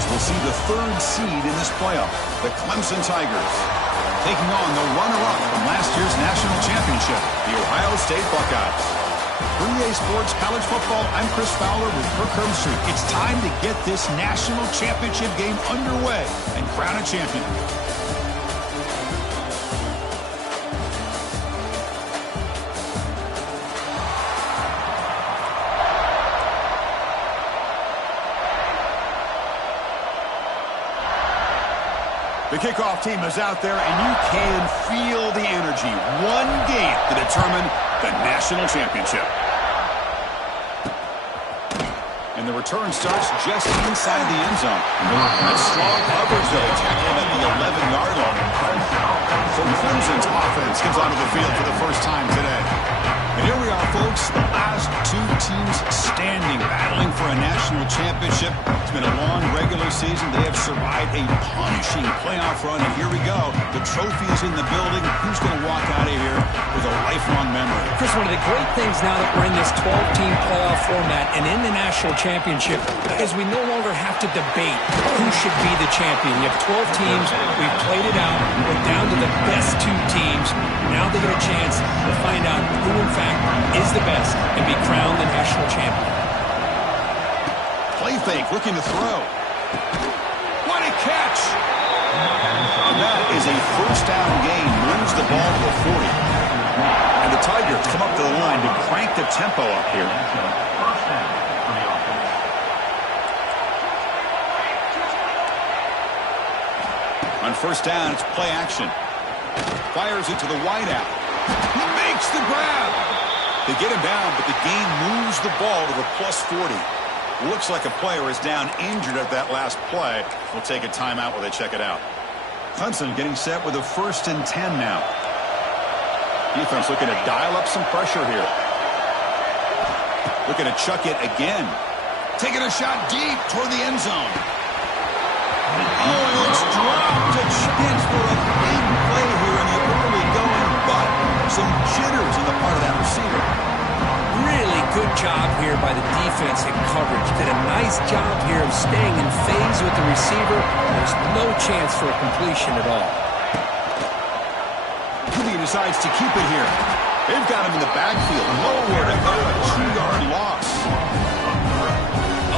as we'll see the third seed in this playoff, the Clemson Tigers, taking on the runner-up from last year's national championship, the Ohio State Buckeyes. For EA Sports College Football, I'm Chris Fowler with Kirk Herbstreit. It's time to get this national championship game underway and crown a champion. The kickoff team is out there, and you can feel the energy. One game to determine the national championship. And the return starts just inside the end zone. That's strong coverage, though. They tackle him at the 11-yard line. So Clemson's offense comes onto the field for the first time today. And here we are, folks, the last two teams standing, battling for a national championship. It's been a long regular season. They have survived a punishing playoff run, and here we go. The trophy is in the building. Who's going to walk out of here with a lifelong memory? Chris, one of the great things now that we're in this 12-team playoff format and in the national championship is we no longer have to debate who should be the champion. You have 12 teams. We've played it out. We're down to the best two teams. Now they get a chance to find out who, in fact, is the best and be crowned the national champion. Play fake, looking to throw. What a catch! And that is a first down gain. Moves the ball to the 40. And the Tigers come up to the line to crank the tempo up here. On first down, it's play action. Fires it to the wideout. He makes the grab. They get him down, but the gain moves the ball to the plus 40. Looks like a player is down injured at that last play. We'll take a timeout while they check it out. Clemson getting set with a 1st and 10 now. Defense looking to dial up some pressure here. Looking to chuck it again. Taking a shot deep toward the end zone. Oh, it's dropped. A chance for a big play here in the early going, but some jitters on the part of that receiver. Really good job here by the defense in coverage. Did a nice job here of staying in phase with the receiver. There's no chance for a completion at all. He decides to keep it here. They've got him in the backfield. Nowhere to go. A 2-yard loss.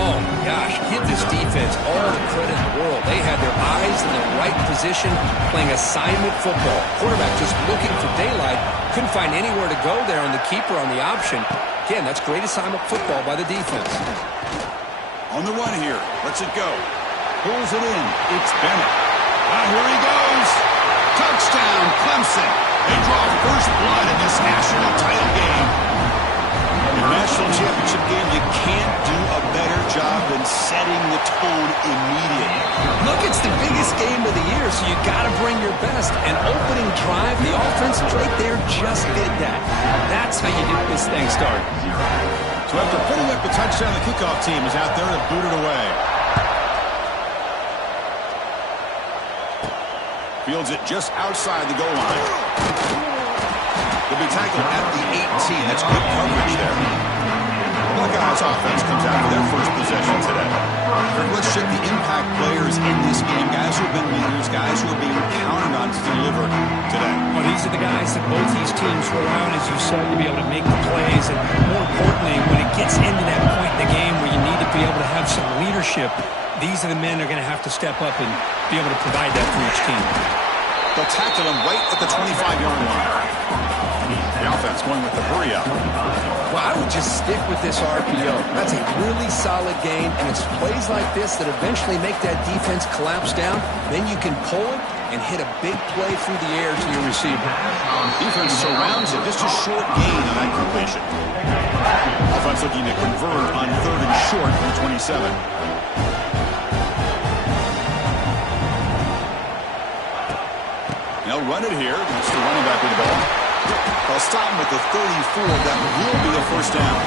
Oh, gosh, give this defense all the credit in the world. They had their eyes in the right position, playing assignment football. Quarterback just looking for daylight. Couldn't find anywhere to go there on the keeper on the option. Again, that's great assignment football by the defense. On the run here. Lets it go. Pulls it in. It's Bennett. Here he goes. Touchdown, Clemson. They draw first blood in this national title game. In the national championship game, you can't do a better job than setting the tone immediately. Look, it's the biggest game of the year, so you got to bring your best. An opening drive, the offense right there just did that. That's how you get this thing started. So after putting up the touchdown, the kickoff team is out there to boot it away. Fields it just outside the goal line. They'll be tackled at the 18. That's good coverage there. Buckeyes offense comes out for their first possession today. Let's check the impact players in this game. Guys who have been leaders, guys who are being counted on to deliver today. Well, these are the guys that both these teams rely on, as you said, to be able to make the plays. And more importantly, when it gets into that point in the game where you need to be able to have some leadership, these are the men that are going to have to step up and be able to provide that for each team. They'll tackle him right at the 25-yard line. The offense going with the hurry up. Well, I would just stick with this RPO. That's a really solid game, and it's plays like this that eventually make that defense collapse down. Then you can pull it and hit a big play through the air to your receiver. Defense surrounds it. Just a short gain on that completion. Offense looking to convert on 3rd and short from the 27. They'll run it here. That's the running back with the ball. They'll stop him at the 34. That will be a first down.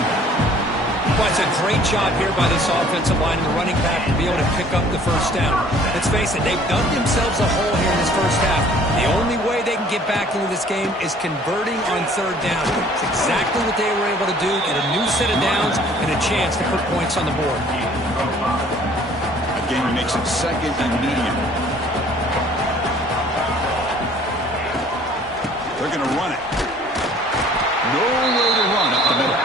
Well, it's a great job here by this offensive line and the running back to be able to pick up the first down. Let's face it, they've dug themselves a hole here in this first half. The only way they can get back into this game is converting on 3rd down. It's exactly what they were able to do. Get a new set of downs and a chance to put points on the board. A gain makes it second and medium. They're going to run it. Nowhere to run up the middle.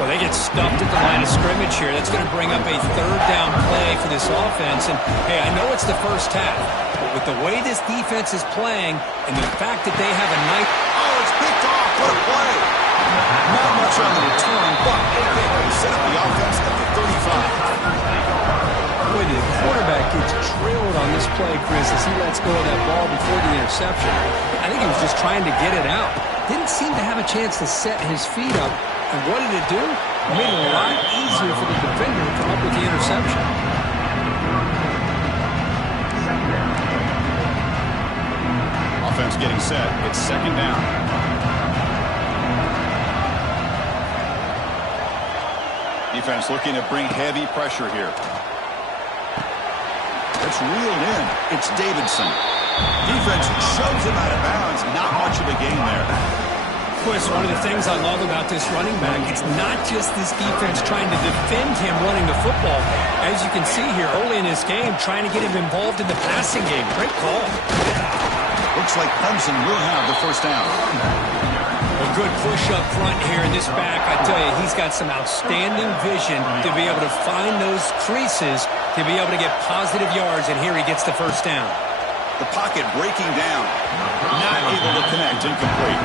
Well, they get stuffed at the line of scrimmage here. That's going to bring up a third down play for this offense. And, hey, I know it's the first half, but with the way this defense is playing and the fact that they have a nice... Oh, it's picked off. What a play. Not much on the return, but they set up the offense at the 35. Boy, the quarterback gets drilled on this play, Chris, as he lets go of that ball before the interception. I think he was just trying to get it out. Didn't seem to have a chance to set his feet up. And what did it do? It made it a lot easier for the defender to come up with the interception. Offense getting set. It's second down. Defense looking to bring heavy pressure here. It's reeled in. It's Davidson. Defense shoves him out of bounds. Not much of a gain there. Chris, one of the things I love about this running back, it's not just this defense trying to defend him running the football. As you can see here early in this game, trying to get him involved in the passing game. Great call. Looks like Clemson will have the first down. A good push up front here in this back. I tell you, he's got some outstanding vision to be able to find those creases, to be able to get positive yards, and here he gets the first down. The pocket breaking down. Not able to connect. Incomplete.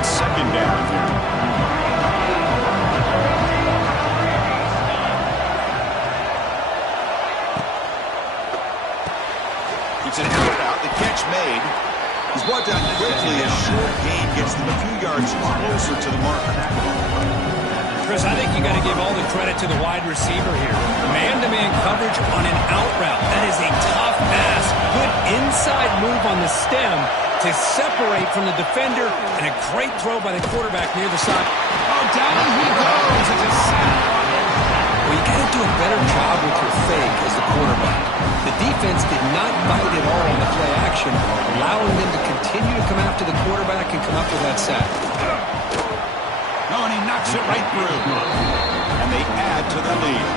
Second down here. It's an out. The catch made. He's brought down quickly. A short gain gets them a few yards closer to the marker. Chris, I think you got to give all the credit to the wide receiver here. Man-to-man coverage on an out route. That is a tough pass. Good inside move on the stem to separate from the defender, and a great throw by the quarterback near the side. Oh, down he goes. It's a sack. Well, you got to do a better job with your fake as the quarterback. The defense did not bite at all on the play action, allowing them to continue to come after the quarterback and come up with that sack. No, and he knocks it right through. And they add to the lead.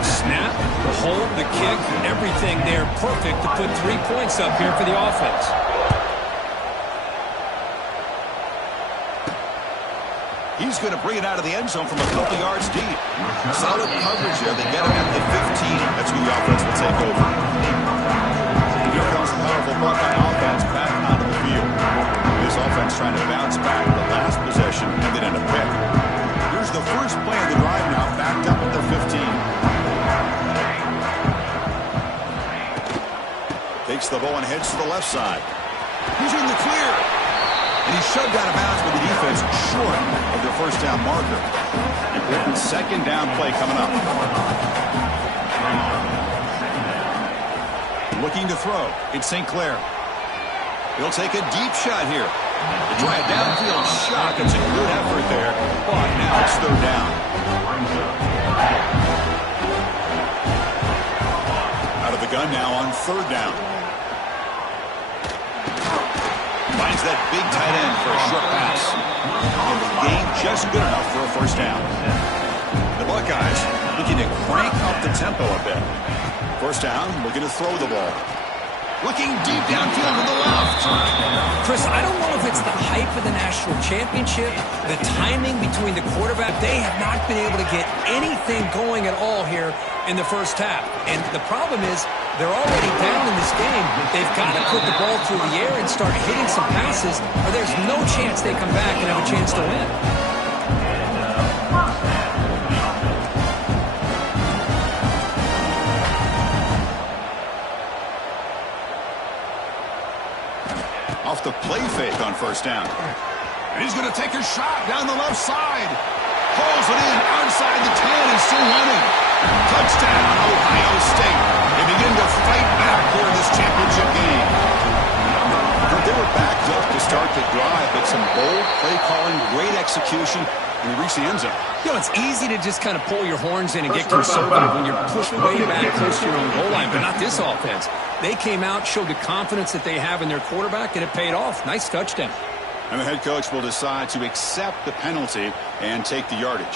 Snap, the hold, the kick, everything there perfect to put 3 points up here for the offense. He's going to bring it out of the end zone from a couple yards deep. Solid coverage there. They get him at the 15. That's who the offense will take over. Here comes the powerful Buckeye offense back onto the field. This offense trying to bounce back the last possession and then end a pick. Here's the first play of the drive now, backed up at their 15. Takes the ball and heads to the left side. He's in the clear. And he's shoved out of bounds with the defense short of their first down marker. Important second down play coming up. Looking to throw. It's St. Clair. He'll take a deep shot here. To try a downfield shot. It's a good effort there. But now it's third down. Out of the gun now on third down. Finds that big tight end for a short pass. And the game just good enough for a first down. The Buckeyes looking to crank up the tempo a bit. First down, looking to throw the ball. Looking deep downfield to the left. Chris, I don't know if it's the hype of the national championship, the timing between the quarterback. They have not been able to get anything going at all here in the first half. And the problem is they're already down in this game. They've got to put the ball through the air and start hitting some passes, or there's no chance they come back and have a chance to win. Off the play fake on first down. And he's going to take a shot down the left side. Pulls it in outside the 10 and still running. Touchdown, Ohio State. They begin to fight back here in this championship game. They were backed up to start the drive, but some bold play calling, great execution, and they reach the end zone. You know, it's easy to just kind of pull your horns in and get conservative when you're pushed way back close to your own goal line, but not this offense. They came out, showed the confidence that they have in their quarterback, and it paid off. Nice touchdown. And the head coach will decide to accept the penalty and take the yardage.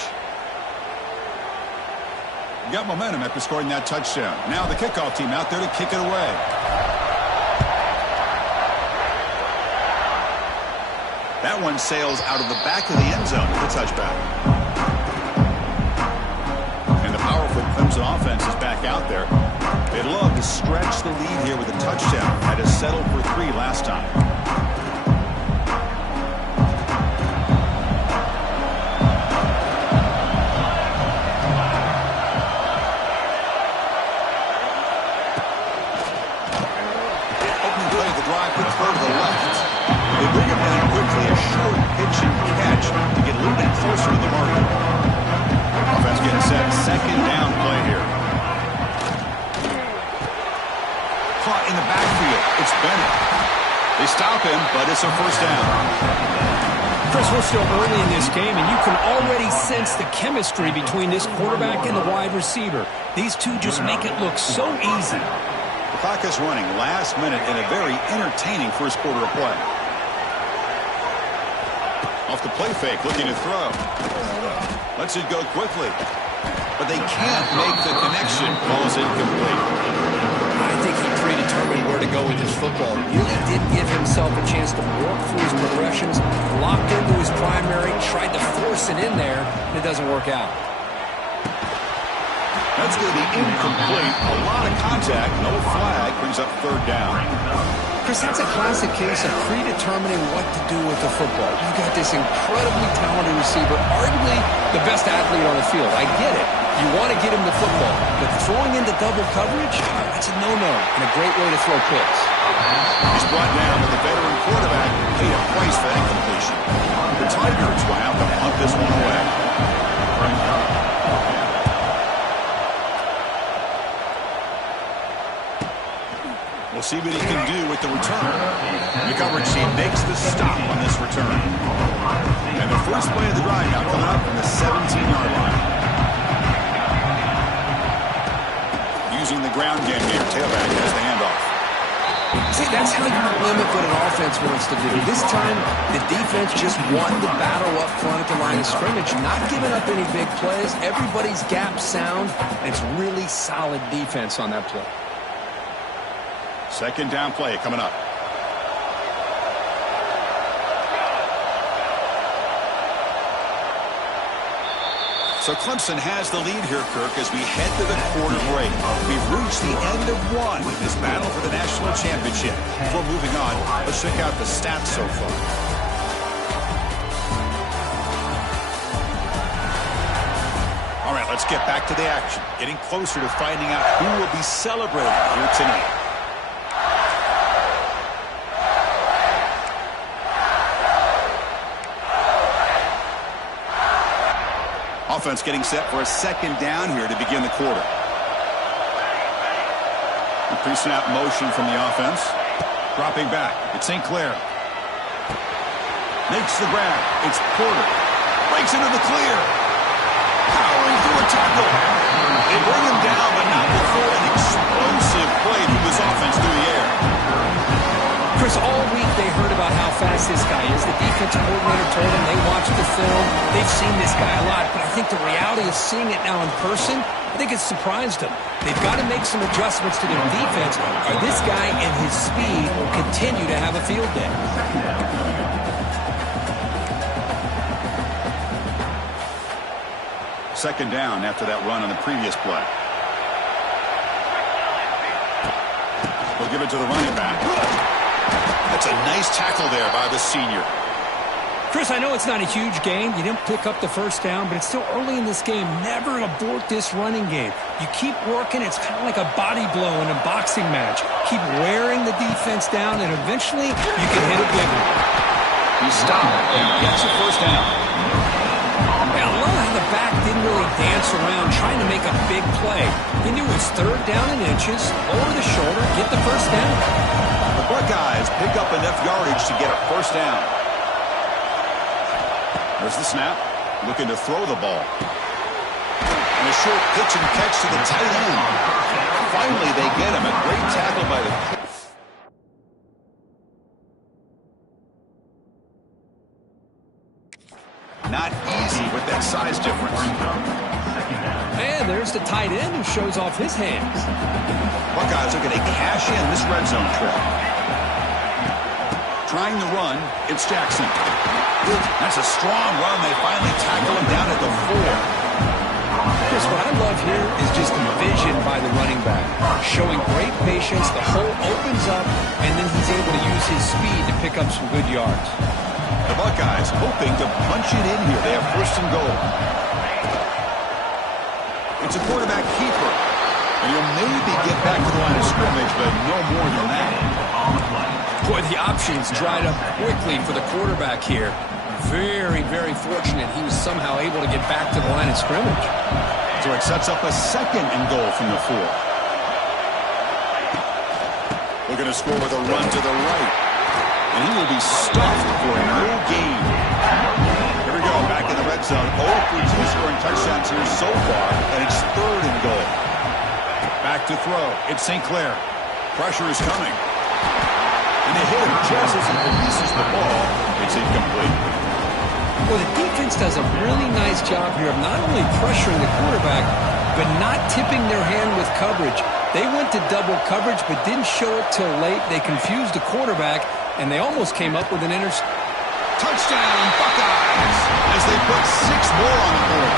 Got momentum after scoring that touchdown. Now the kickoff team out there to kick it away. That one sails out of the back of the end zone for the touchback. And the powerful Clemson offense is back out there. They'd love to stretch the lead here with a touchdown. Had to settle for 3 last time. Opening play of the drive puts her to the left. They bring him down quickly, a short pitch and catch to get a little bit closer to the marker. Offense getting set, second down play here. Caught in the backfield. It's Bennett. They stop him, but it's a first down. Chris, we're still early in this game, and you can already sense the chemistry between this quarterback and the wide receiver. These two just make it look so easy. The clock is running last minute in a very entertaining first quarter of play. Off the play fake, looking to throw. Lets it go quickly. But they can't make the connection. Ball's incomplete. I think he predetermined where to go with his football. Really did give himself a chance to work through his progressions, locked into his primary, tried to force it in there, and it doesn't work out. That's going to be incomplete. A lot of contact. No flag. Brings up third down. Chris, that's a classic case of predetermining what to do with the football. You've got this incredibly talented receiver, arguably the best athlete on the field. I get it. You want to get him the football, but throwing into double coverage, that's a no-no and a great way to throw picks. He's brought down with the veteran quarterback, paid a price for that completion. The Tigers will have to punt this one away. We'll see what he can do with the return. The coverage team makes the stop on this return. And the first play of the drive now coming up from the 17-yard line. Using the ground game here. Tailback has the handoff. See, that's how you limit what an offense wants to do. This time, the defense just wanted to battle up front at the line of scrimmage, not giving up any big plays. Everybody's gap sound, and it's really solid defense on that play. Second down play coming up. So Clemson has the lead here, Kirk, as we head to the quarter break. We've reached the end of one in this battle for the national championship. Before moving on, let's check out the stats so far. All right, let's get back to the action. Getting closer to finding out who will be celebrating here tonight. Offense getting set for a second down here to begin the quarter. Pre-snap motion from the offense. Dropping back. It's St. Clair. Makes the grab. It's Porter. Breaks into the clear. Powering through a tackle. They bring him down, but not before an explosive play to his offense through the air. Chris, all week they heard about how fast this guy is. The defensive coordinator told them they watched the film. They've seen this guy a lot, but I think the reality of seeing it now in person, I think it's surprised them. They've got to make some adjustments to their defense, or this guy and his speed will continue to have a field day. Second down after that run on the previous play. We'll give it to the running back. That's a nice tackle there by the senior. Chris, I know it's not a huge game. You didn't pick up the first down, but it's still early in this game. Never abort this running game. You keep working. It's kind of like a body blow in a boxing match. Keep wearing the defense down, and eventually you can hit a big one. He stopped and gets a first down. I love how the back didn't really dance around trying to make a big play. He knew it was third down in inches, over the shoulder, get the first down. The Buckeyes pick up enough yardage to get a first down. There's the snap. Looking to throw the ball. And a short pitch and catch to the tight end. Finally, they get him. A great tackle. not easy with that size difference. And there's the tight end who shows off his hands. Buckeyes are going to cash in this red zone trip. Trying the run, it's Jackson. That's a strong run. They finally tackle him down at the 4. Chris, what I love here is just the vision by the running back. Showing great patience, the hole opens up, and then he's able to use his speed to pick up some good yards. The Buckeyes hoping to punch it in here. They have first and goal. It's a quarterback keeper. And he'll maybe get back to the line of scrimmage, but no more than that. Boy, the options dried up quickly for the quarterback here. Very, very fortunate he was somehow able to get back to the line of scrimmage. So it sets up a second and goal from the 4. Looking to score with a run to the right. And he will be stuffed for no gain. Here we go, back in the red zone. 0 for 2 scoring touchdowns here so far, and it's third and goal. Back to throw. It's St. Clair. Pressure is coming. And they hit him just as he releases the ball. It's incomplete. Well, the defense does a really nice job here of not only pressuring the quarterback, but not tipping their hand with coverage. They went to double coverage, but didn't show it till late. They confused the quarterback, and they almost came up with an interception. Touchdown, Buckeyes, as they put 6 more on the board.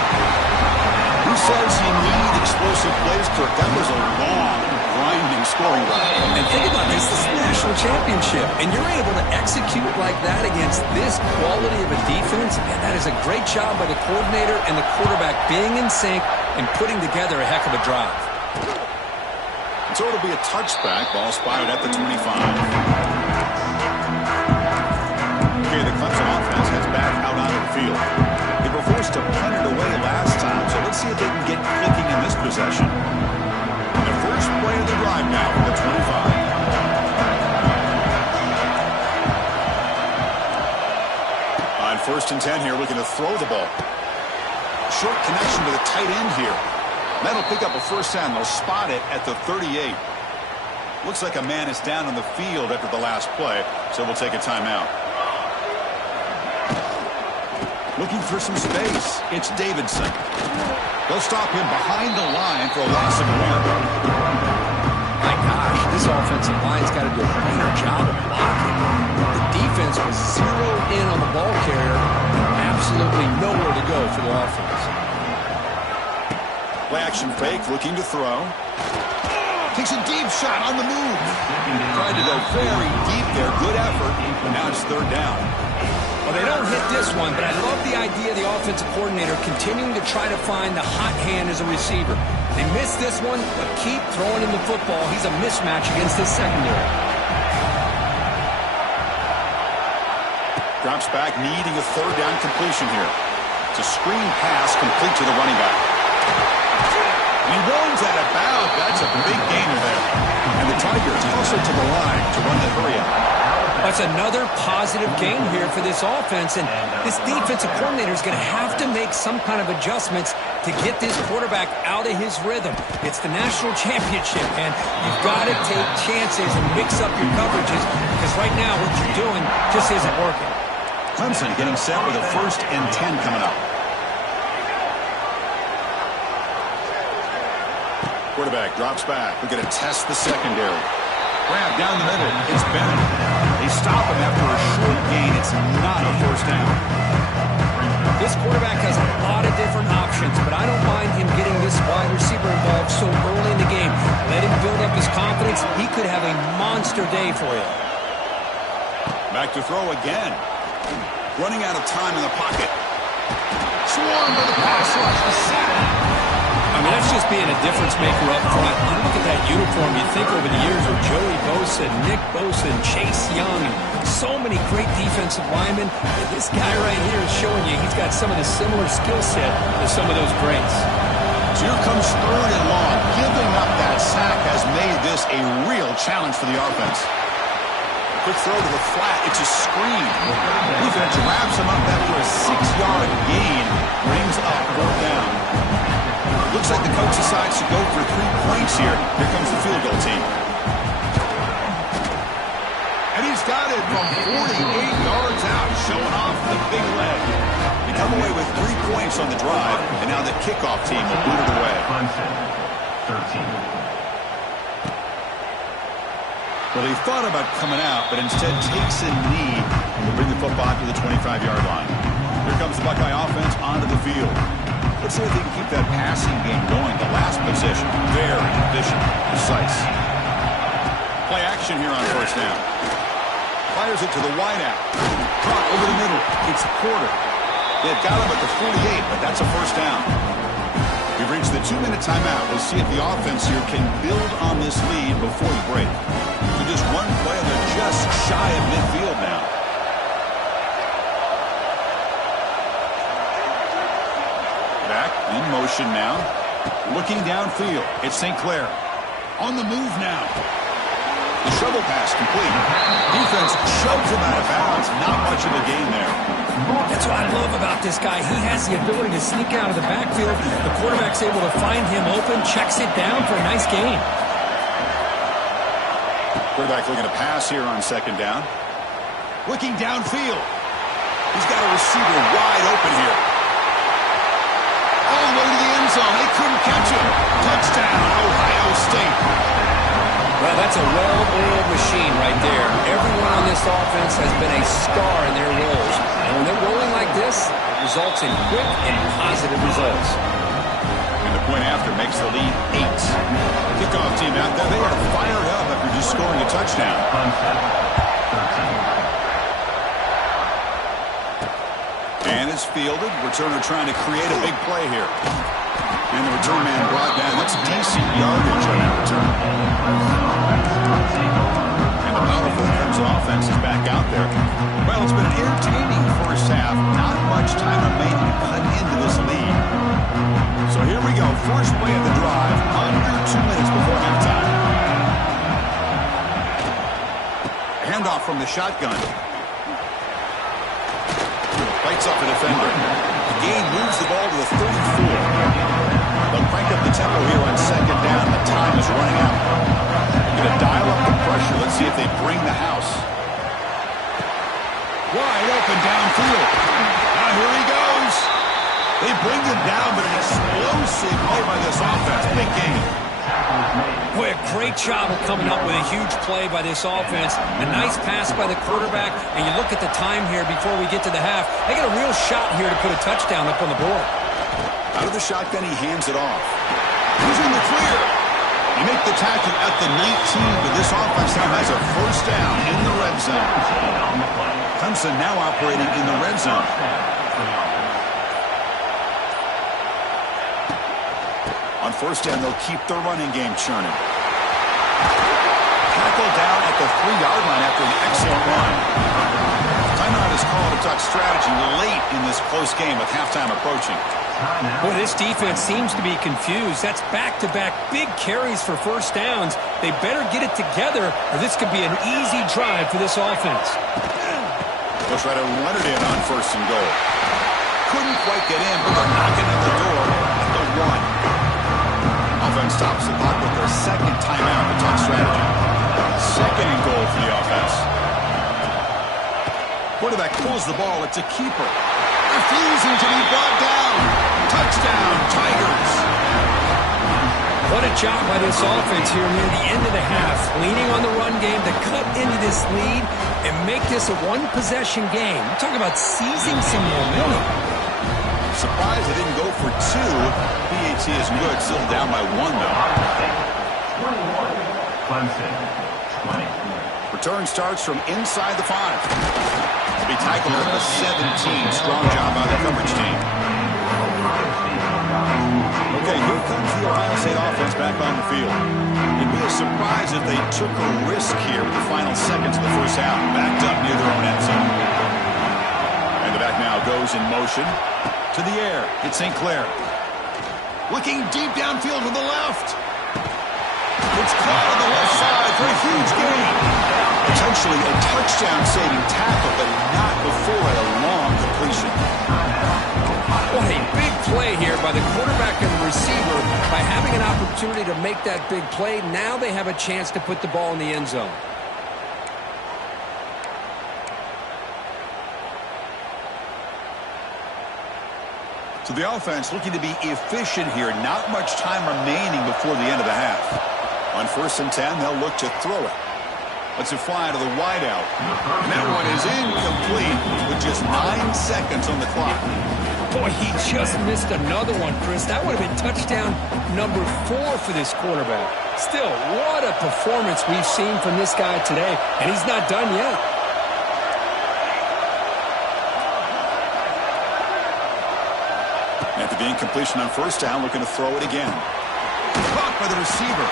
Who says you need explosive plays, Kirk? That was a long, grinding scoring run. And think about this is the national championship, and you're able to execute like that against this quality of a defense, and that is a great job by the coordinator and the quarterback being in sync and putting together a heck of a drive. So it'll be a touchback, ball spotted at the 25. Okay, the Clemson offense heads back out onto the field. They were forced to punt it away last time, so let's see if they can get clicking in this possession. The first play of the drive now from the 25. On first and 10 here, looking to throw the ball. Short connection to the tight end here. That'll pick up a first down. They'll spot it at the 38. Looks like a man is down on the field after the last play, so we'll take a timeout. Looking for some space. It's Davidson. They'll stop him behind the line for a loss of 1. My gosh, this offensive line's got to do a better job of blocking. The defense was zeroed in on the ball carrier. Absolutely nowhere to go for the offense. Play action fake, looking to throw. Takes a deep shot on the move. Tried to go very deep there. Good effort. Now it's third down. Well, they don't hit this one, but I love the idea of the offensive coordinator continuing to try to find the hot hand as a receiver. They missed this one, but keep throwing him the football. He's a mismatch against his secondary. Drops back, needing a third down completion here. It's a screen pass complete to the running back. And he runs out of bounds. That's a big gainer there. And the Tigers toss it to the line to run the hurry up. That's another positive game here for this offense, and this defensive coordinator is going to have to make some kind of adjustments to get this quarterback out of his rhythm. It's the national championship, and you've got to take chances and mix up your coverages, because right now what you're doing just isn't working. Clemson getting set with a first and 10 coming up. Quarterback drops back. We're going to test the secondary. Grab down the middle. It's Bennett. They stop him after a short gain. It's not a first down. This quarterback has a lot of different options, but I don't mind him getting this wide receiver involved so early in the game. Let him build up his confidence. He could have a monster day for you. Back to throw again. Running out of time in the pocket. Swarmed by the pass rush. The sack. I mean, that's just being a difference maker up front. You look at that uniform, you think over the years of Joey Bosa, Nick Bosa, and Chase Young, and so many great defensive linemen. And this guy right here is showing you he's got some of the similar skill set as some of those greats. So here comes third and long. Giving up that sack has made this a real challenge for the offense. Quick throw to the flat. It's a screen. Defense wraps him up after a 6-yard gain. Brings up fourth down. Looks like the coach decides to go for 3 points here. Here comes the field goal team. And he's got it from 48 yards out, showing off the big leg. It comes come away with 3 points on the drive, and now the kickoff team will boot it away. Clemson, 13. Well, he thought about coming out, but instead takes a knee to bring the football to the 25-yard line. Here comes the Buckeye offense onto the field. Let's see if they can keep that passing game going. The last possession, very efficient, precise. Play action here on first down. Fires it to the wideout. Caught over the middle. It's Porter. They've got him at the 48, but that's a first down. We've reached the 2-minute timeout. We'll see if the offense here can build on this lead before the break. So just one play, they're just shy of midfield now. Back in motion now. Looking downfield. It's St. Clair. On the move now. The shovel pass complete. Defense shoves him out of bounds. Not much of a gain there. That's what I love about this guy. He has the ability to sneak out of the backfield. The quarterback's able to find him open, checks it down for a nice gain. Quarterback looking to pass here on second down. Looking downfield. He's got a receiver wide open here. All the way to the end zone. They couldn't catch him. Touchdown, Ohio State. Well, that's a well-oiled machine right there. Everyone on this offense has been a star in their roles. And when they're rolling like this, it results in quick and positive results. And the point after makes the lead 8. Kickoff team out there. They are fired up after just scoring a touchdown. And it's fielded. Returner trying to create a big play here. And the return man brought down. That's decent yardage on that return. And the powerful Clemson offense is back out there. Well, it's been an entertaining first half. Not much time remaining to cut into this lead. So here we go. First play of the drive. Under 2 minutes before halftime. Handoff from the shotgun. Fights up a defender. The gain moves the ball to the 34. They'll crank up the tempo here on second down. The time is running out. Going to dial up the pressure. Let's see if they bring the house. Wide open downfield. Now here he goes. They bring him down, but an explosive play by this offense. Big game. Boy, a great job of coming up with a huge play by this offense. A nice pass by the quarterback. And you look at the time here before we get to the half. They got a real shot here to put a touchdown up on the board. Out of the shotgun, he hands it off. He's in the clear. You make the tackle at the 19, but this offense now has a first down in the red zone. Clemson now operating in the red zone. On first down, they'll keep the running game churning. Tackle down at the 3-yard line after an excellent run. Timeout is called to talk strategy late in this close game with halftime approaching. Boy, this defense seems to be confused. That's back-to-back big carries for first downs. They better get it together, or this could be an easy drive for this offense. They'll try to run it in on first and goal. Couldn't quite get in, but they're knocking at the door at the 1. Offense stops the clock with their second timeout to talk strategy. Second and goal for the offense. Quarterback pulls the ball. It's a keeper. Refusing to be brought down. Touchdown, Tigers. What a job by this offense here near the end of the half. Leaning on the run game to cut into this lead and make this a one-possession game. We're talking about seizing some momentum. Surprised they didn't go for 2. PAT is good. Still down by 1, though. Clemson, 20. Return starts from inside the 5. To be tackled at the 17. Strong job by the coverage team. Okay, here comes the Ohio State offense back on the field. It'd be a surprise if they took a risk here with the final seconds of the first half. Backed up near their own end zone. And the back now goes in motion. To the air. It's St. Clair. Looking deep downfield to the left. It's caught on the left side for a huge gain. Potentially a touchdown-saving tackle, but not before a long completion. What a big play here by the quarterback and the receiver. By having an opportunity to make that big play, now they have a chance to put the ball in the end zone. So the offense looking to be efficient here. Not much time remaining before the end of the half. On 1st and 10, they'll look to throw it. Let's it fly to the wideout. And that one is incomplete with just 9 seconds on the clock. Boy, he just missed another one, Chris. That would have been touchdown number 4 for this quarterback. Still, what a performance we've seen from this guy today, and he's not done yet. After the incompletion on 1st down, looking to throw it again. Caught by the receiver.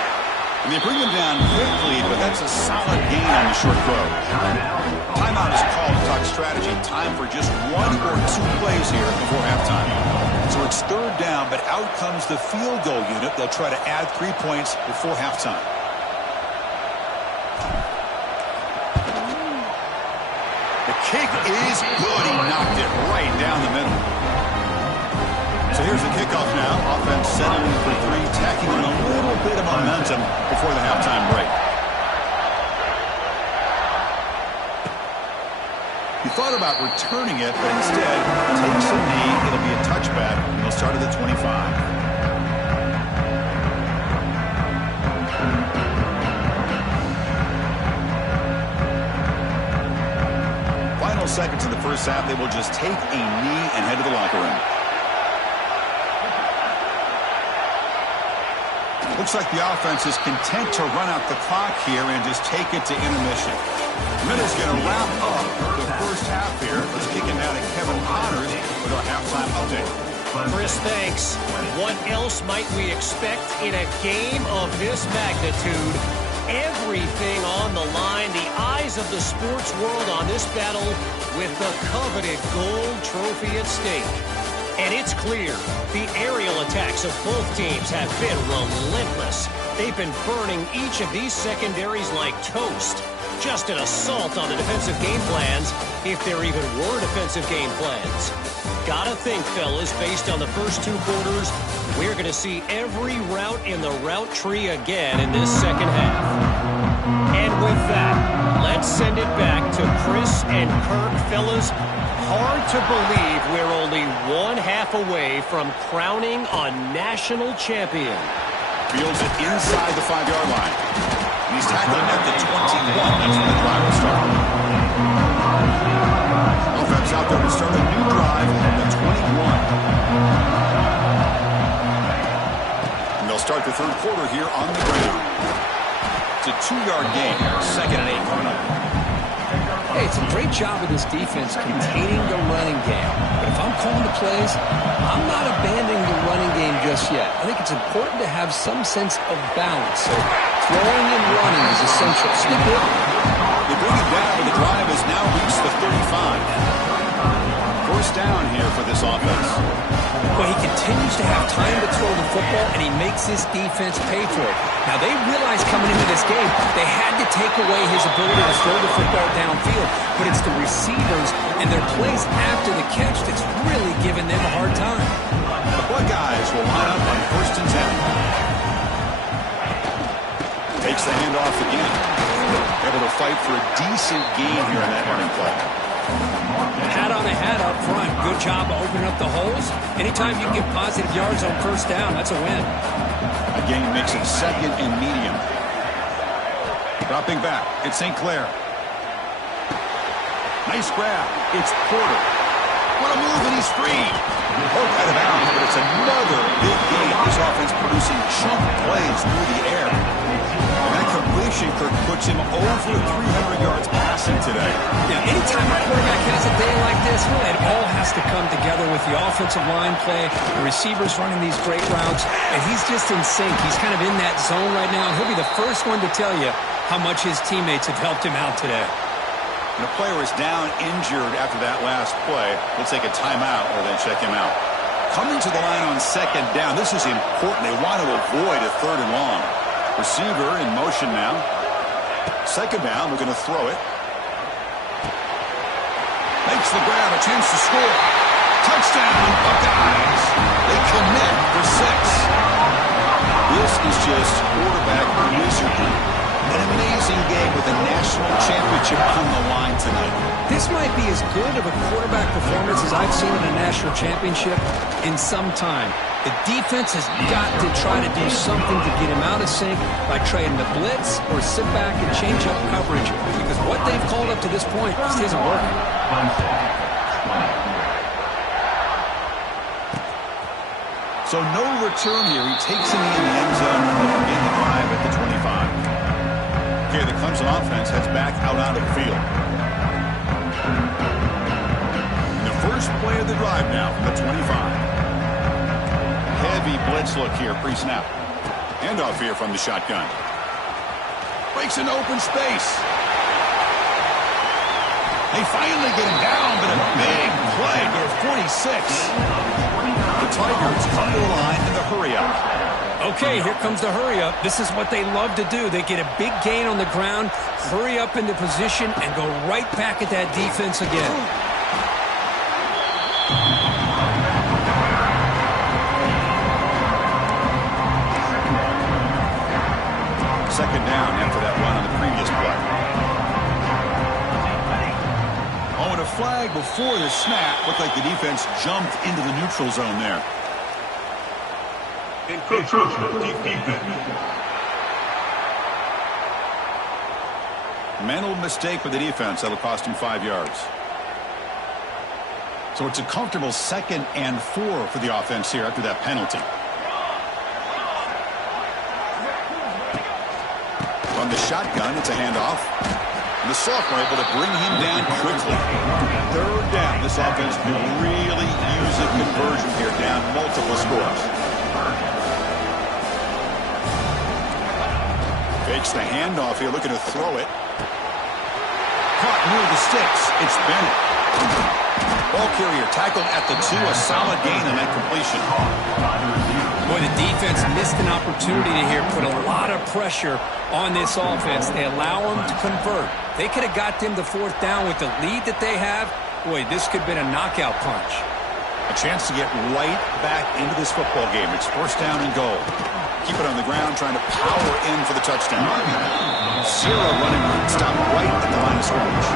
And they bring them down quickly, but that's a solid gain on the short throw. Timeout is called to talk strategy. Time for just 1 or 2 plays here before halftime. So it's 3rd down, but out comes the field goal unit. They'll try to add 3 points before halftime. The kick is good. He knocked it right down the middle. So here's the kickoff now. Offense settling for 3, tacking on a little bit of momentum before the halftime break. He thought about returning it, but instead takes a knee. It'll be a touchback, and they'll start at the 25. Final seconds in the first half, they will just take a knee and head to the locker room. Looks like the offense is content to run out the clock here and just take it to intermission. Minutes going to wrap up the first half here. Let's kick it now to Kevin Connors with our halftime update. Chris, thanks. What else might we expect in a game of this magnitude? Everything on the line, the eyes of the sports world on this battle with the coveted gold trophy at stake. And it's clear, the aerial attacks of both teams have been relentless. They've been burning each of these secondaries like toast. Just an assault on the defensive game plans, if there even were defensive game plans. Gotta think, fellas, based on the first 2 quarters, we're going to see every route in the route tree again in this second half. And with that, let's send it back to Chris and Kirk, fellas. Hard to believe we're only 1 half away from crowning a national champion. Fields it inside the 5-yard line. He's tackled at the 21. That's when the drive will start. Offense out there to start a new drive at the 21. And they'll start the 3rd quarter here on the ground. It's a 2-yard gain. 2nd and 8 coming up. Hey, it's a great job of this defense containing the running game. But if I'm calling the plays, I'm not abandoning the running game just yet. I think it's important to have some sense of balance. So throwing and running is essential. Stick with it. They bring it down, but the drive has now reached the 35. 1st down here for this offense. Well, he continues to have time to throw the football, and he makes his defense pay for it. Now, they realized coming into this game they had to take away his ability to throw the football downfield, but it's the receivers and their plays after the catch that's really giving them a hard time. The Buckeyes will line up on 1st and 10. Takes the handoff again. Able to fight for a decent gain here in that running play. Hat on a hat up front. Good job of opening up the holes. Anytime you can get positive yards on 1st down, that's a win. A gain makes it 2nd and medium. Dropping back, it's St. Clair. Nice grab. It's Porter. What a move, and he's free. Poked out of bounds, but it's another big gain. This offense producing chunk plays through the air. And that completion, Kirk, puts him over 300 yards passing today. Yeah, anytime a quarterback has a day like this, really, it all has to come together with the offensive line play, the receivers running these great routes, and he's just in sync. He's kind of in that zone right now, and he'll be the first one to tell you how much his teammates have helped him out today. And a player is down injured after that last play. We'll take a timeout or then check him out. Coming to the line on 2nd down, this is important. They want to avoid a 3rd and long. Receiver in motion now. 2nd down, we're going to throw it. Makes the grab, a chance to score. Touchdown, Buckeyes. They connect for 6. This is just quarterback wizardry. An amazing closing game with a national championship on the line tonight. This might be as good of a quarterback performance as I've seen in a national championship in some time. The defense has got to try to do something to get him out of sync by trying to blitz or sit back and change up coverage, because what they've called up to this point just isn't working. So no return here. He takes him in the end zone to begin the drive at the 25. Okay, the Clemson offense heads back out onto the field. And the first play of the drive now from the 25. Heavy blitz look here, pre-snap. Handoff here from the shotgun. Breaks an open space. They finally get him down, but a big play to 46. The Tigers come to the line in the hurry-up. Okay, here comes the hurry-up. This is what they love to do. They get a big gain on the ground, hurry up into position, and go right back at that defense again. Second down after that run on the previous play. Oh, and a flag before the snap. Looked like the defense jumped into the neutral zone there. Mental mistake with the defense. That'll cost him 5 yards. So it's a comfortable 2nd and 4 for the offense here after that penalty. On the shotgun, it's a handoff. And the sophomore able to bring him down quickly. Third down. This offense can really use a conversion here, down multiple scores. Fakes the handoff here, looking to throw it. Caught near the sticks. It's Bennett. Ball carrier tackled at the 2. A solid gain on that completion. Boy, the defense missed an opportunity to here put a lot of pressure on this offense. They allow them to convert. They could have got them to 4th down with the lead that they have. Boy, this could have been a knockout punch. A chance to get right back into this football game. It's 1st down and goal. Keep it on the ground, trying to power in for the touchdown. Zero running route. Stop right at the line of scrimmage.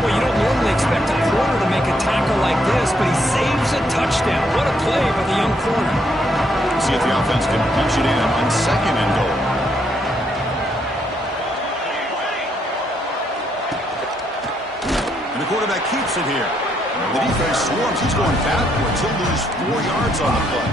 Well, you don't normally expect a corner to make a tackle like this, but he saves a touchdown. What a play by the young corner. See if the offense can punch it in on 2nd and goal. And the quarterback keeps it here. The defense swarms. He's going backwards. He'll lose 4 yards on the play.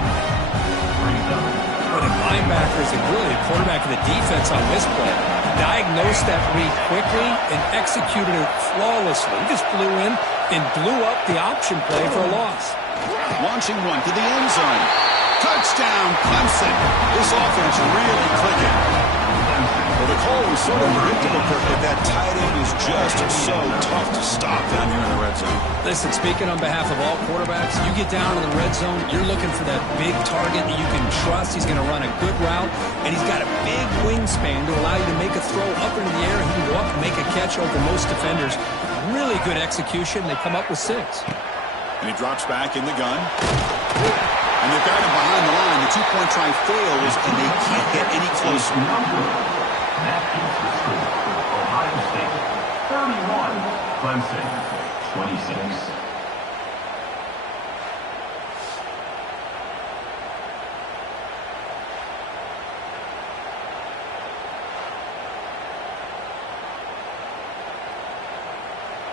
Well, the linebackers and really the quarterback of the defense on this play diagnosed that read quickly and executed it flawlessly. He just flew in and blew up the option play for a loss. Launching one to the end zone. Touchdown, Clemson. This offense really clicking. Well, the call was sort of predictable, Kirk, but that tight end is just so tough to stop down here in the red zone. Listen, speaking on behalf of all quarterbacks, you get down in the red zone, you're looking for that big target that you can trust. He's going to run a good route, and he's got a big wingspan to allow you to make a throw up into the air. He can go up and make a catch over most defenders. Really good execution. They come up with 6. And he drops back in the gun. And they've got him behind the line. The 2-point try fails, and they can't get any closer. Ohio State 31, Clemson 26.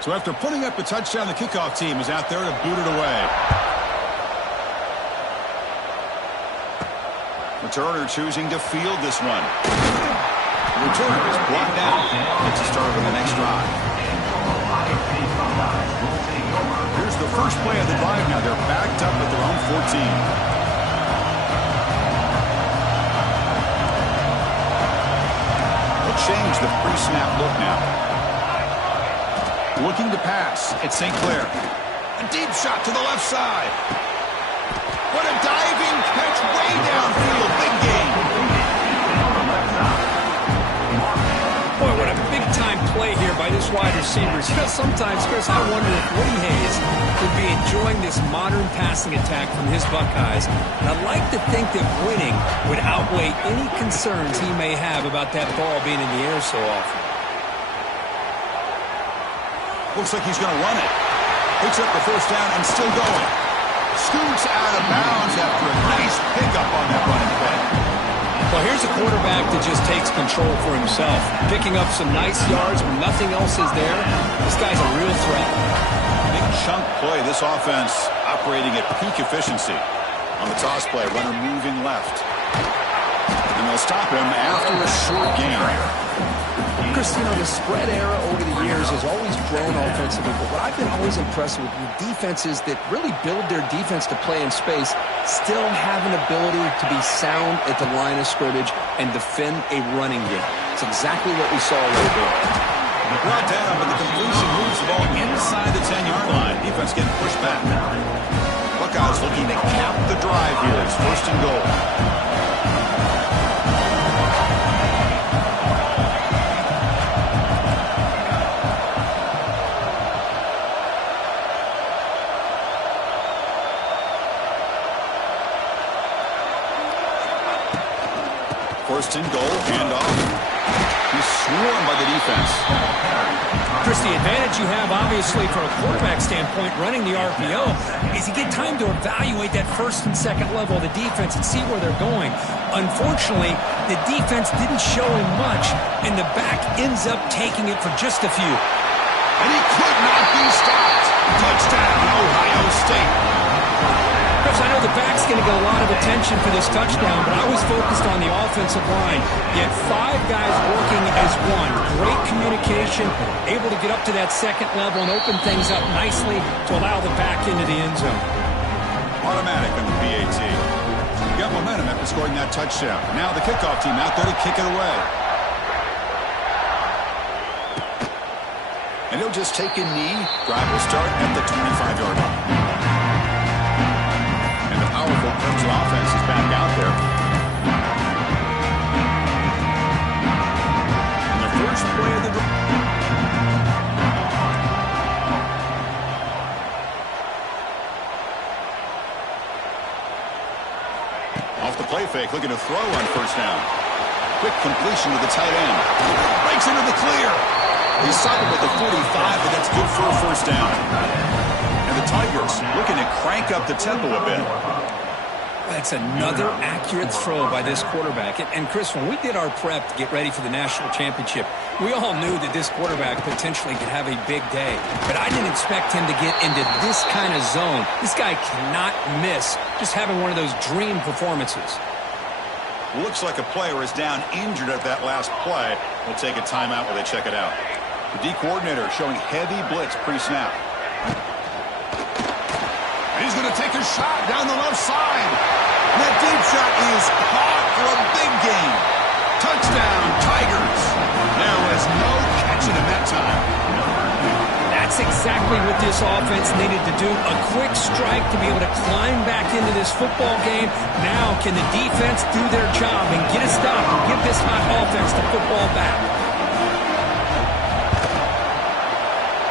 So after putting up the touchdown, the kickoff team is out there to boot it away. Returner choosing to field this one. The returner is blocked out. Gets a start on the next drive. Here's the first play of the drive now. They're backed up at their own 14. They'll change the pre-snap look now. Looking to pass. It's St. Clair. A deep shot to the left side. What a diving catch way downfield. Big game. Boy, what a big-time play here by this wide receivers. You know, sometimes, Chris, I wonder if Woody Hayes would be enjoying this modern passing attack from his Buckeyes. And I'd like to think that winning would outweigh any concerns he may have about that ball being in the air so often. Looks like he's going to run it. Picks up the first down and still going. Scoots out of bounds after a nice pickup on that running play. Well, here's a quarterback that just takes control for himself, picking up some nice yards when nothing else is there. This guy's a real threat. Big chunk play. This offense operating at peak efficiency. On the toss play, runner moving left. And they'll stop him after a short gain. Chris, you know, the spread era over the years has always grown offensively, but what I've been always impressed with defenses that really build their defense to play in space still have an ability to be sound at the line of scrimmage and defend a running game. It's exactly what we saw right there. Brought down, but the completion moves the ball inside the 10-yard line. Defense getting pushed back. Buckeyes looking to cap the drive here. It's first and goal. First and goal, handoff. He's swarmed by the defense. Chris, the advantage you have, obviously, from a quarterback standpoint, running the RPO, is you get time to evaluate that first and second level of the defense and see where they're going. Unfortunately, the defense didn't show him much, and the back ends up taking it for just a few. And he could not be stopped. Touchdown, Ohio State. Chris, I know the back's going to get a lot of attention for this touchdown, but I was focused on the offensive line. You had 5 guys working as one. Great communication, able to get up to that second level and open things up nicely to allow the back into the end zone. Automatic on the PAT. Got momentum after scoring that touchdown. Now the kickoff team out there to kick it away. And he'll just take a knee. Drive will start at the 25-yard line. Powerful Clemson offense is back out there. And the first play of the drive. Off the play fake, looking to throw on first down. Quick completion to the tight end. Breaks into the clear. He's stopping with the 45, but that's good for a first down. And the Tigers looking to crank up the tempo a bit. That's another accurate throw by this quarterback. And Chris, when we did our prep to get ready for the national championship, we all knew that this quarterback potentially could have a big day. But I didn't expect him to get into this kind of zone. This guy cannot miss just having one of those dream performances. Looks like a player is down injured at that last play. We'll take a timeout while they check it out. The D coordinator showing heavy blitz pre-snap. He's going to take a shot down the left side. And that deep shot is caught for a big gain. Touchdown, Tigers. There was no catching him that time. That's exactly what this offense needed to do. A quick strike to be able to climb back into this football game. Now can the defense do their job and get a stop and give this hot offense the football back?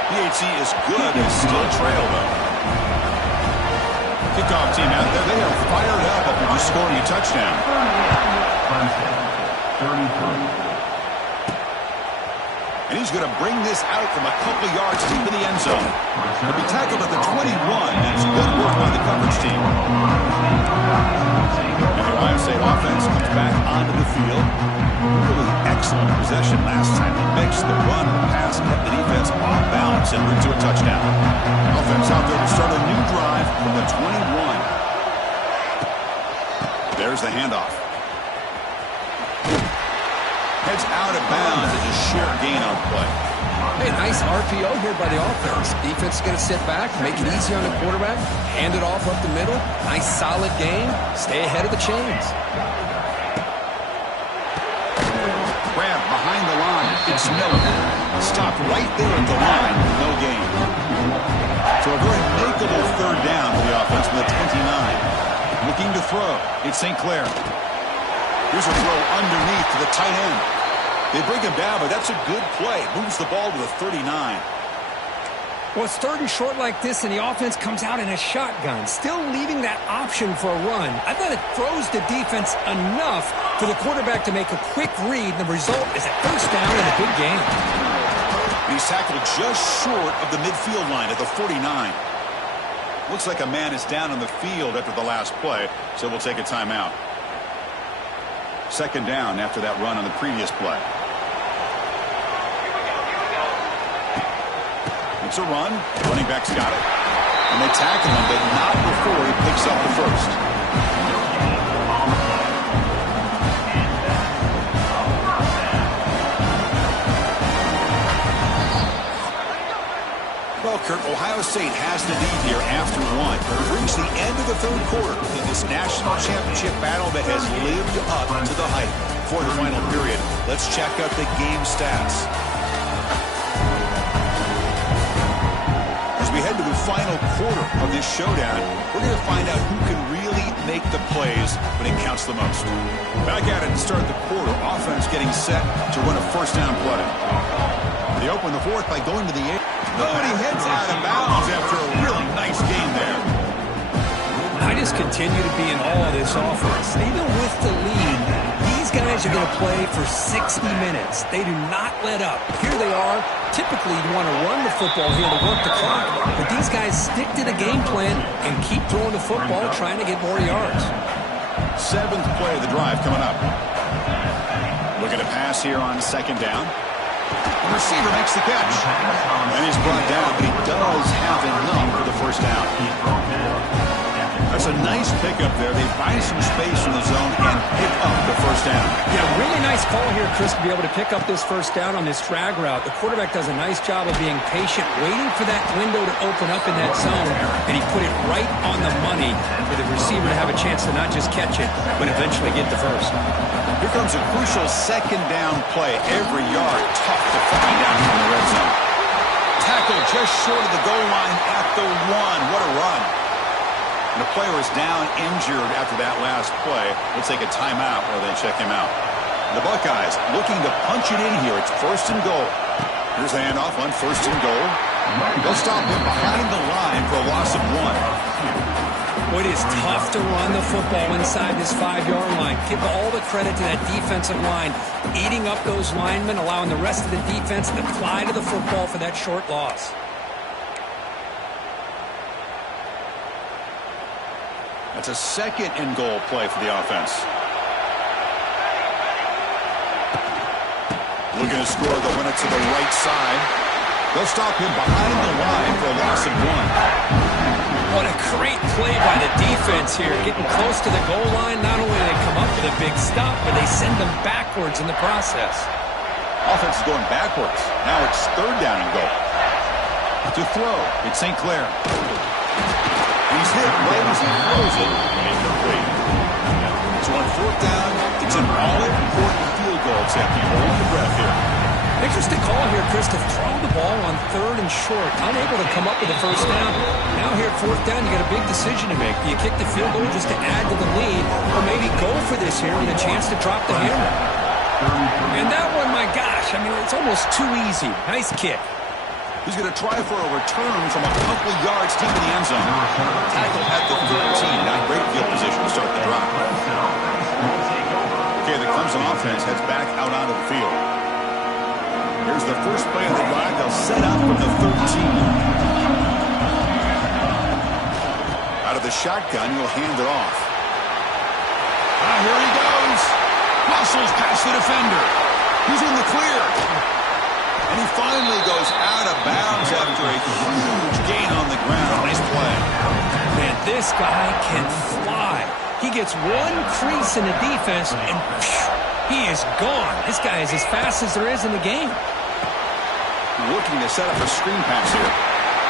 PAT is good. They still trail, though. Kickoff team out there. They are fired up after just scoring a touchdown. Clemson, 33. And he's going to bring this out from a couple of yards deep in the end zone. He'll be tackled at the 21. That's good work by the coverage team. And the Ohio State offense comes back onto the field. Really excellent possession last time. They mixed the run and the pass, kept the defense off balance and went to a touchdown. Offense out there to start a new drive from the 21. There's the handoff. Heads out of bounds as a sheer gain on play. Hey, nice RPO here by the offense. Defense is going to sit back, make it easy on the quarterback, hand it off up the middle. Nice solid game. Stay ahead of the chains. Grab behind the line. It's Miller. Stopped right there at the line. No gain. So a very makeable third down for the offense from the 29. Looking to throw. It's St. Clair. Here's a throw underneath to the tight end. They bring him down, but that's a good play. Moves the ball to the 39. Well, it's third and short like this, and the offense comes out in a shotgun, still leaving that option for a run. I thought it throws the defense enough for the quarterback to make a quick read, and the result is a first down and a big gain. He's tackled just short of the midfield line at the 49. Looks like a man is down on the field after the last play, so we'll take a timeout. Second down after that run on the previous play. It's a run. Running back's got it. And they tackle him, but not before he picks up the first. Well, Kurt, Ohio State has the lead here after one. We've reached the end of the third quarter in this national championship battle that has lived up to the hype. For the final period, let's check out the game stats. As we head to the final quarter of this showdown, we're going to find out who can really make the plays when it counts the most. Back at it to start the quarter, offense getting set to run a first down play. They open the fourth by going to the 8. Nobody heads out of bounds after a really nice game there. I just continue to be in awe of this offense. Even with the lead, these guys are going to play for 60 minutes. They do not let up. Here they are. Typically, you want to run the football here to work the clock, but these guys stick to the game plan and keep throwing the football, trying to get more yards. Seventh play of the drive coming up. Look at a pass here on second down. The receiver makes the catch. And he's brought down, but he does have enough for the first down. That's a nice pickup there. They find some space in the zone and pick up the first down. Yeah, really nice call here, Chris, to be able to pick up this first down on this drag route. The quarterback does a nice job of being patient, waiting for that window to open up in that zone, and he put it right on the money for the receiver to have a chance to not just catch it, but eventually get the first. Here comes a crucial second down play. Every yard tough to find down here in the red zone. Tackle just short of the goal line at the 1. What a run. And the player is down injured after that last play. We'll take a timeout while they check him out. The Buckeyes looking to punch it in here. It's first and goal. Here's the handoff on first and goal. They'll stop him behind the line for a loss of 1. It is tough to run the football inside this 5-yard line. Give all the credit to that defensive line, eating up those linemen, allowing the rest of the defense to fly to the football for that short loss. That's a second and goal play for the offense. Looking to score, they'll run it to the right side. They'll stop him behind the line for a loss of 1. What a great play by the defense here. Getting close to the goal line, not only do they come up with a big stop, but they send them backwards in the process. Offense is going backwards. Now it's third down and goal. To throw, it's St. Clair. He's hit right as he throws it. Incomplete. So on fourth down, it's an all-important field goal, except you hold your breath here. Interesting call here, Chris, to throw the ball on third and short, unable to come up with a first down. Now here at fourth down, you got a big decision to make. Do you kick the field goal just to add to the lead, or maybe go for this here with a chance to drop the hammer? And that one, my gosh, I mean, it's almost too easy. Nice kick. He's going to try for a return from a couple yards deep in the end zone. Tackle at the 13. Not great field position to start the drive. Okay, the Clemson offense heads back out onto the field. Here's the first play of the drive. They'll set up from the 13. Out of the shotgun, he'll hand it off. Here he goes. Muscles past the defender. He's in the clear. And he finally goes out of bounds after a huge gain on the ground. Nice play. Man, this guy can fly. He gets one crease in the defense, and he is gone. This guy is as fast as there is in the game. Looking to set up a screen pass here.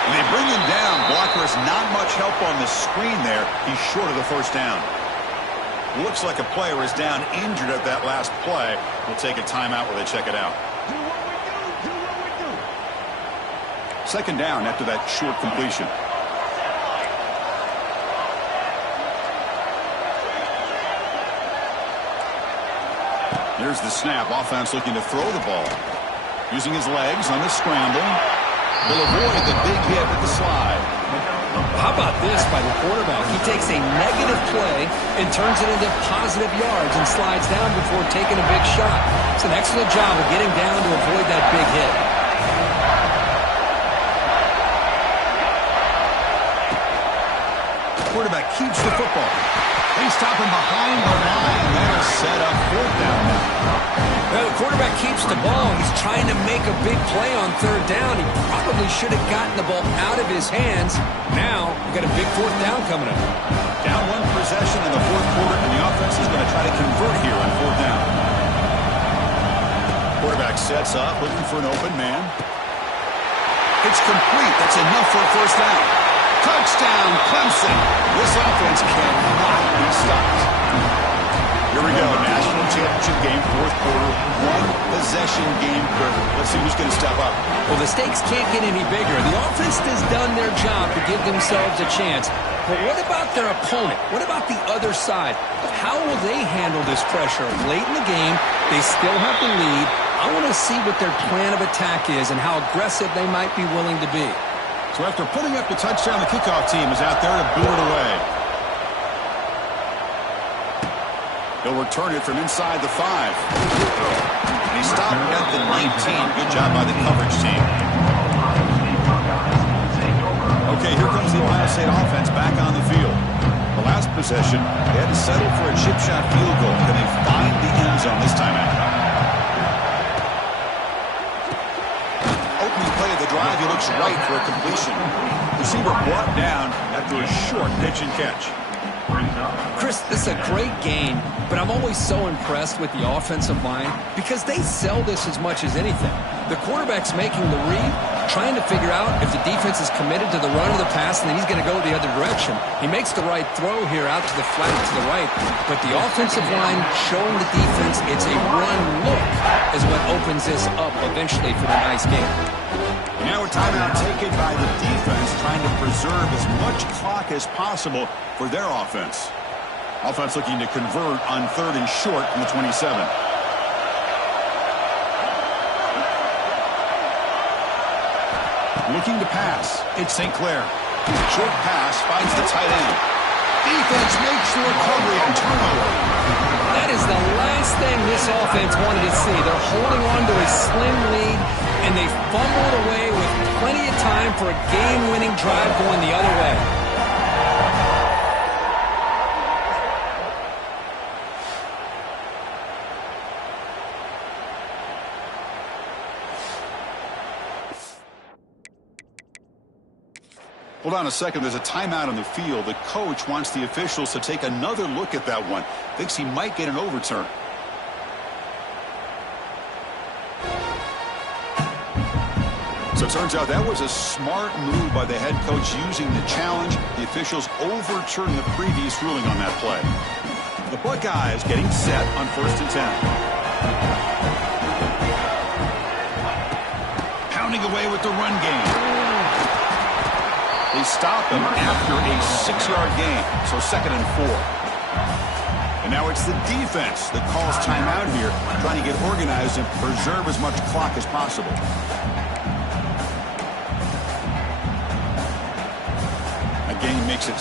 And they bring him down. Blocker has not much help on the screen there. He's short of the first down. Looks like a player is down injured at that last play. We'll take a timeout while they check it out. Second down after that short completion. Here's the snap. Offense looking to throw the ball. Using his legs on the scramble. He'll avoid the big hit with the slide. How about this by the quarterback? He takes a negative play and turns it into positive yards and slides down before taking a big shot. It's an excellent job of getting down to avoid that big hit. Quarterback keeps the football. They stop him behind the line. That'll set up fourth down now. Well, the quarterback keeps the ball. He's trying to make a big play on third down. He probably should have gotten the ball out of his hands. Now, we've got a big fourth down coming up. Down one possession in the fourth quarter, and the offense is going to try to convert here on fourth down. Quarterback sets up, looking for an open man. It's complete. That's enough for a first down. Touchdown, Clemson. This offense cannot be stopped. Here we go, national championship game, fourth quarter, one-possession game. Let's see who's going to step up. Well, the stakes can't get any bigger. The offense has done their job to give themselves a chance. But what about their opponent? What about the other side? How will they handle this pressure? Late in the game, they still have the lead. I want to see what their plan of attack is and how aggressive they might be willing to be. So after putting up the touchdown, the kickoff team is out there to boot it away. He'll return it from inside the 5. And he stopped at the 19. Good job by the coverage team. Okay, here comes the Ohio State offense back on the field. The last possession, they had to settle for a chip shot field goal. Can they find the end zone this time out? Opening play of the drive, he looks right for a completion. Receiver brought down after a short pitch and catch. Chris, this is a great game, but I'm always so impressed with the offensive line because they sell this as much as anything. The quarterback's making the read, trying to figure out if the defense is committed to the run or the pass, and then he's going to go the other direction. He makes the right throw here out to the flat to the right, but the offensive line showing the defense it's a run look is what opens this up eventually for the nice game. Now a timeout taken by the defense, trying to preserve as much clock as possible for their offense. Offense looking to convert on third and short from the 27. Looking to pass. It's St. Clair. Short pass finds the tight end. Defense makes the recovery and turnover. That is the last thing this offense wanted to see. They're holding on to a slim lead, and they fumbled away with plenty of time for a game-winning drive going the other way. Hold on a second. There's a timeout on the field. The coach wants the officials to take another look at that one. Thinks he might get an overturn. So it turns out that was a smart move by the head coach using the challenge. The officials overturned the previous ruling on that play. The Buckeyes getting set on 1st and 10. Pounding away with the run game. They stop him after a 6-yard gain, so 2nd and 4. And now it's the defense that calls timeout here, trying to get organized and preserve as much clock as possible. Again, makes it.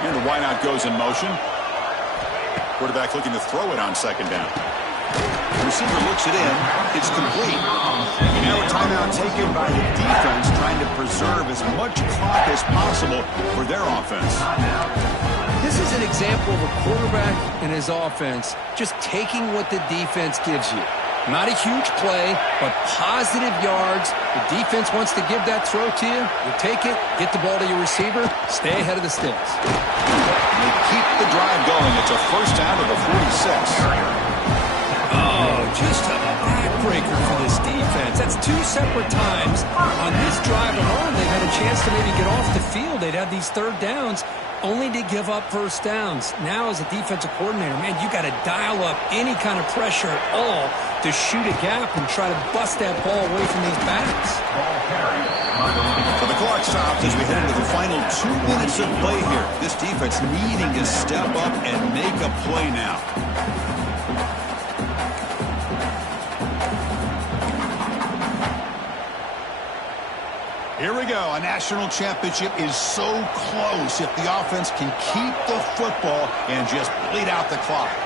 And the wideout goes in motion. Quarterback looking to throw it on 2nd down. The receiver looks it in. It's complete. And now a timeout taken by the defense, trying to preserve as much clock as possible for their offense. This is an example of a quarterback and his offense just taking what the defense gives you. Not a huge play, but positive yards. The defense wants to give that throw to you. You take it, get the ball to your receiver, stay ahead of the sticks. They keep the drive going. It's a first down to the 46. Oh, just a back heartbreaker for this defense. That's two separate times. On this drive alone, they've had a chance to maybe get off the field. They'd have these third downs, only to give up first downs. Now, as a defensive coordinator, man, you got to dial up any kind of pressure at all to shoot a gap and try to bust that ball away from these backs. So the clock stops as we head into the final 2 minutes of play here. This defense needing to step up and make a play now. Here we go. A national championship is so close if the offense can keep the football and just bleed out the clock.